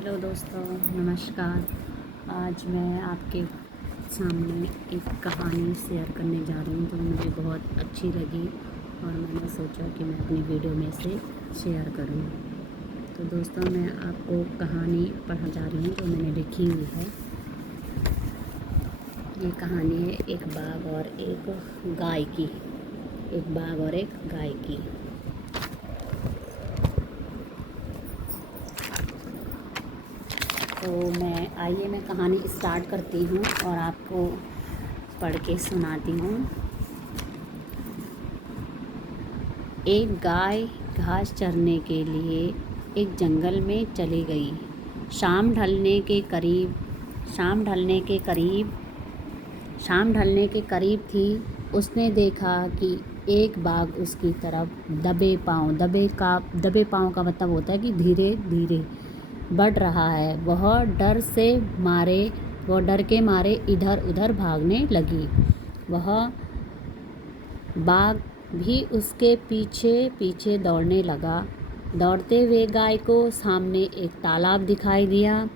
Hello दोस्तों, नमस्कार। आज मैं आपके सामने एक कहानी शेयर करने जा रही हूँ जो मुझे बहुत अच्छी लगी और मैंने सोचा कि मैं अपनी वीडियो में से शेयर करूँ। तो दोस्तों, मैं आपको कहानी पढ़ा जा रही हूँ जो मैंने लिखी हुई है। ये कहानी है एक बाघ और एक गाय की। एक बाघ और एक गाय की। तो आइए मैं कहानी स्टार्ट करती हूँ और आपको पढ़ के सुनाती हूँ। एक गाय घास चरने के लिए एक जंगल में चली गई। शाम ढलने के करीब थी। उसने देखा कि एक बाघ उसकी तरफ दबे पाँव का मतलब होता है कि धीरे धीरे बढ़ रहा है। वह डर के मारे इधर उधर भागने लगी। वह बाघ भी उसके पीछे पीछे दौड़ने लगा। दौड़ते हुए गाय को सामने एक तालाब दिखाई दिया।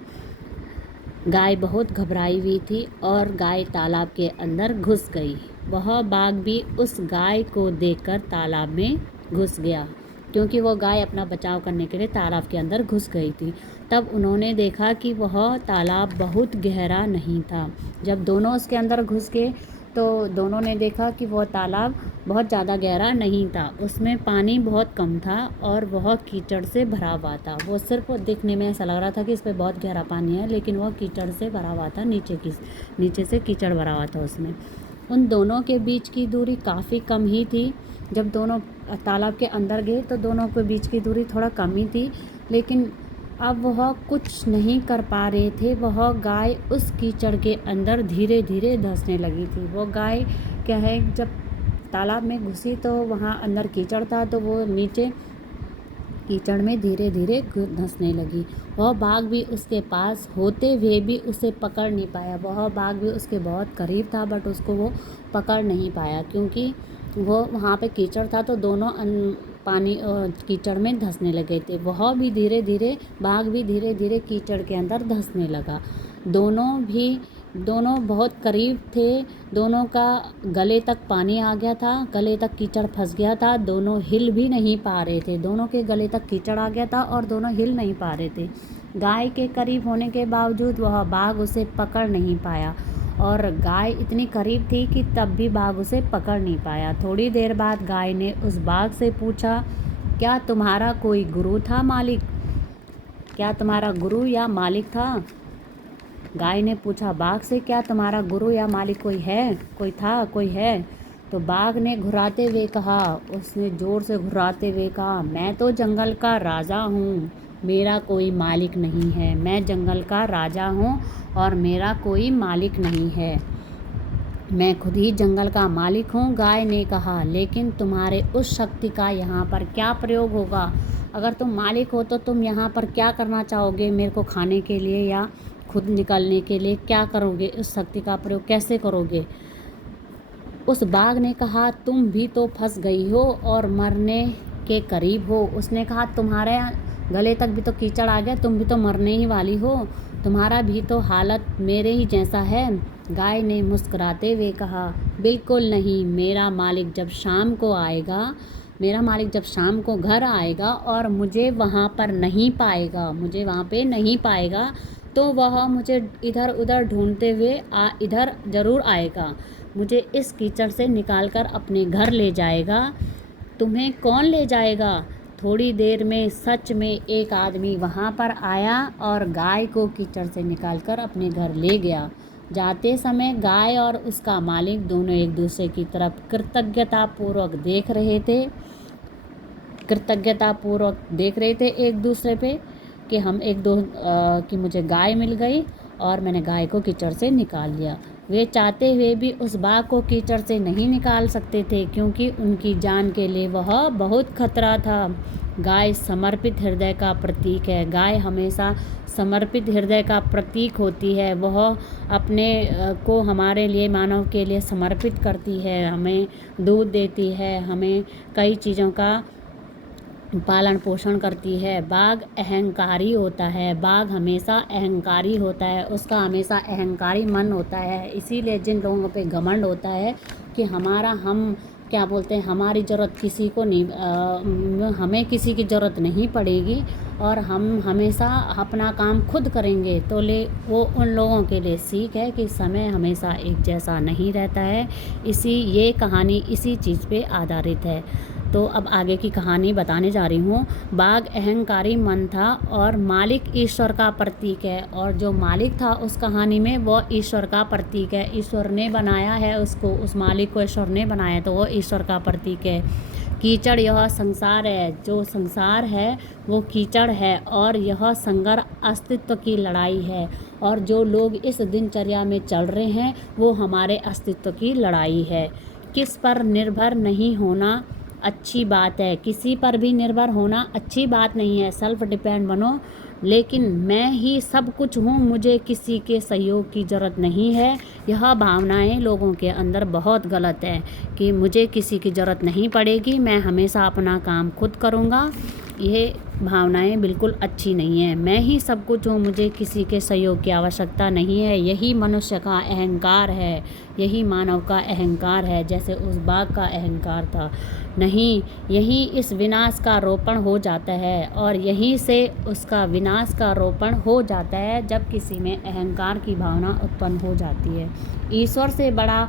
गाय बहुत घबराई हुई थी और गाय तालाब के अंदर घुस गई। वह बाघ भी उस गाय को देखकर तालाब में घुस गया, क्योंकि वो गाय अपना बचाव करने के लिए तालाब के अंदर घुस गई थी। तब उन्होंने देखा कि वह तालाब बहुत गहरा नहीं था। जब दोनों उसके अंदर घुस गए तो दोनों ने देखा कि वह तालाब बहुत ज़्यादा गहरा नहीं था। उसमें पानी बहुत कम था और वह कीचड़ से भरा हुआ था। वो सिर्फ दिखने में ऐसा लग रहा था कि इस पर बहुत गहरा पानी है, लेकिन वह कीचड़ से भरा हुआ था। नीचे से कीचड़ भरा हुआ था उसमें। उन दोनों के बीच की दूरी काफ़ी कम ही थी। जब दोनों तालाब के अंदर गए तो दोनों के बीच की दूरी थोड़ा कम ही थी, लेकिन अब वह कुछ नहीं कर पा रहे थे। वह गाय उस कीचड़ के अंदर धीरे धीरे धंसने लगी थी। वो गाय क्या है, जब तालाब में घुसी तो वहाँ अंदर कीचड़ था, तो वो नीचे कीचड़ में धीरे धीरे धंसने लगी। वह बाघ भी उसके पास होते हुए भी उसे पकड़ नहीं पाया। वह बाघ भी उसके बहुत करीब था, बट उसको वो पकड़ नहीं पाया, क्योंकि वो वहाँ पे कीचड़ था। तो दोनों कीचड़ में धंसने लगे थे। बाघ भी धीरे धीरे कीचड़ के अंदर धंसने लगा। दोनों बहुत करीब थे। दोनों का गले तक पानी आ गया था, गले तक कीचड़ फंस गया था। दोनों हिल भी नहीं पा रहे थे। दोनों के गले तक कीचड़ आ गया था और दोनों हिल नहीं पा रहे थे। गाय के करीब होने के बावजूद वह बाघ उसे पकड़ नहीं पाया, और गाय इतनी करीब थी कि तब भी बाघ उसे पकड़ नहीं पाया। थोड़ी देर बाद गाय ने उस बाघ से पूछा, क्या तुम्हारा कोई गुरु था मालिक? क्या तुम्हारा गुरु या मालिक था? गाय ने पूछा बाघ से, क्या तुम्हारा गुरु या मालिक कोई है? तो बाघ ने उसने ज़ोर से घुर्राते हुए कहा, मैं तो जंगल का राजा हूँ, मेरा कोई मालिक नहीं है। मैं जंगल का राजा हूँ और मेरा कोई मालिक नहीं है। मैं खुद ही जंगल का मालिक हूँ। गाय ने कहा, लेकिन तुम्हारे उस शक्ति का यहाँ पर क्या प्रयोग होगा? अगर तुम मालिक हो तो तुम यहाँ पर क्या करना चाहोगे? मेरे को खाने के लिए या खुद निकलने के लिए क्या करोगे? उस शक्ति का प्रयोग कैसे करोगे? उस बाघ ने कहा, तुम भी तो फंस गई हो और मरने के करीब हो। उसने कहा, तुम्हारे गले तक भी तो कीचड़ आ गया, तुम भी तो मरने ही वाली हो। तुम्हारा भी तो हालत मेरे ही जैसा है। गाय ने मुस्कुराते हुए कहा, बिल्कुल नहीं। मेरा मालिक जब शाम को घर आएगा और मुझे वहाँ पे नहीं पाएगा, तो वह मुझे इधर उधर ढूंढते हुए इधर ज़रूर आएगा। मुझे इस कीचड़ से निकालकर अपने घर ले जाएगा। तुम्हें कौन ले जाएगा? थोड़ी देर में सच में एक आदमी वहाँ पर आया और गाय को कीचड़ से निकालकर अपने घर ले गया। जाते समय गाय और उसका मालिक दोनों एक दूसरे की तरफ कृतज्ञतापूर्वक देख रहे थे एक दूसरे पे कि मुझे गाय मिल गई और मैंने गाय को कीचड़ से निकाल लिया। वे चाहते हुए भी उस बाघ को कीचड़ से नहीं निकाल सकते थे, क्योंकि उनकी जान के लिए वह बहुत खतरा था। गाय समर्पित हृदय का प्रतीक है। गाय हमेशा समर्पित हृदय का प्रतीक होती है। वह अपने को हमारे लिए, मानव के लिए समर्पित करती है। हमें दूध देती है, हमें कई चीज़ों का पालन पोषण करती है। बाघ अहंकारी होता है, बाघ हमेशा अहंकारी होता है, उसका हमेशा अहंकारी मन होता है। इसीलिए जिन लोगों पे घमंड होता है कि हम क्या बोलते हैं, हमारी ज़रूरत किसी को नहीं, हमें किसी की ज़रूरत नहीं पड़ेगी और हम हमेशा अपना काम खुद करेंगे, तो वो उन लोगों के लिए सीख है कि समय हमेशा एक जैसा नहीं रहता है। ये कहानी इसी चीज़ पे आधारित है। तो अब आगे की कहानी बताने जा रही हूँ। बाघ अहंकारी मन था और मालिक ईश्वर का प्रतीक है, और जो मालिक था उस कहानी में वो ईश्वर का प्रतीक है। ईश्वर ने बनाया है उसको, उस मालिक को ईश्वर ने बनाया, तो वो ईश्वर का प्रतीक है। कीचड़ यह संसार है, जो संसार है वो कीचड़ है, और यह संघर्ष अस्तित्व की लड़ाई है, और जो लोग इस दिनचर्या में चल रहे हैं वो हमारे अस्तित्व की लड़ाई है। किस पर निर्भर नहीं होना अच्छी बात है, किसी पर भी निर्भर होना अच्छी बात नहीं है, सेल्फ डिपेंड बनो। लेकिन मैं ही सब कुछ हूँ, मुझे किसी के सहयोग की ज़रूरत नहीं है, यह भावनाएं लोगों के अंदर बहुत गलत है कि मुझे किसी की ज़रूरत नहीं पड़ेगी, मैं हमेशा अपना काम खुद करूँगा। ये भावनाएं बिल्कुल अच्छी नहीं है। मैं ही सब कुछ हूँ, मुझे किसी के सहयोग की आवश्यकता नहीं है। यही मनुष्य का अहंकार है, यही मानव का अहंकार है, जैसे उस बाघ का अहंकार था। नहीं, यही इस विनाश का रोपण हो जाता है, और यहीं से उसका विनाश का रोपण हो जाता है जब किसी में अहंकार की भावना उत्पन्न हो जाती है। ईश्वर से बड़ा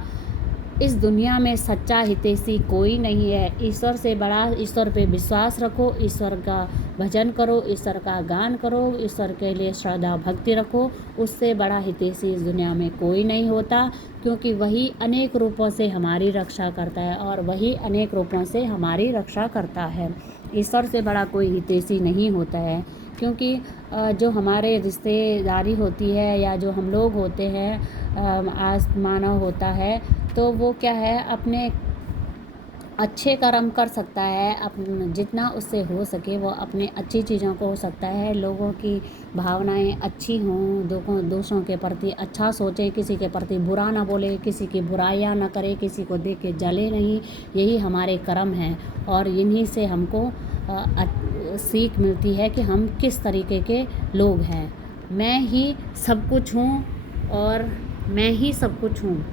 इस दुनिया में सच्चा हितैषी कोई नहीं है। ईश्वर से बड़ा, ईश्वर पे विश्वास रखो, ईश्वर का भजन करो, ईश्वर का गान करो, ईश्वर के लिए श्रद्धा भक्ति रखो, उससे बड़ा हितैषी इस दुनिया में कोई नहीं होता, क्योंकि वही अनेक रूपों से हमारी रक्षा करता है, और वही अनेक रूपों से हमारी रक्षा करता है। ईश्वर से बड़ा कोई हितैषी नहीं होता है, क्योंकि जो हमारे रिश्तेदारी होती है या जो हम लोग होते हैं, आस मानव होता है, तो वो क्या है, अपने अच्छे कर्म कर सकता है, जितना उससे हो सके वो अपने अच्छी चीज़ों को हो सकता है। लोगों की भावनाएं अच्छी हों, दोषों के प्रति अच्छा सोचें, किसी के प्रति बुरा ना बोले, किसी की बुराइयां ना करे, किसी को देख के जले नहीं। यही हमारे कर्म हैं, और इन्हीं से हमको सीख मिलती है कि हम किस तरीके के लोग हैं। मैं ही सब कुछ हूँ, और मैं ही सब कुछ हूँ,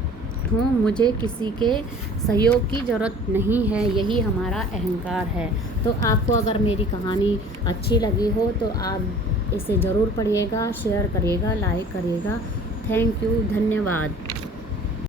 मुझे किसी के सहयोग की ज़रूरत नहीं है, यही हमारा अहंकार है। तो आपको अगर मेरी कहानी अच्छी लगी हो तो आप इसे ज़रूर पढ़िएगा, शेयर करिएगा, लाइक करिएगा। थैंक यू, धन्यवाद।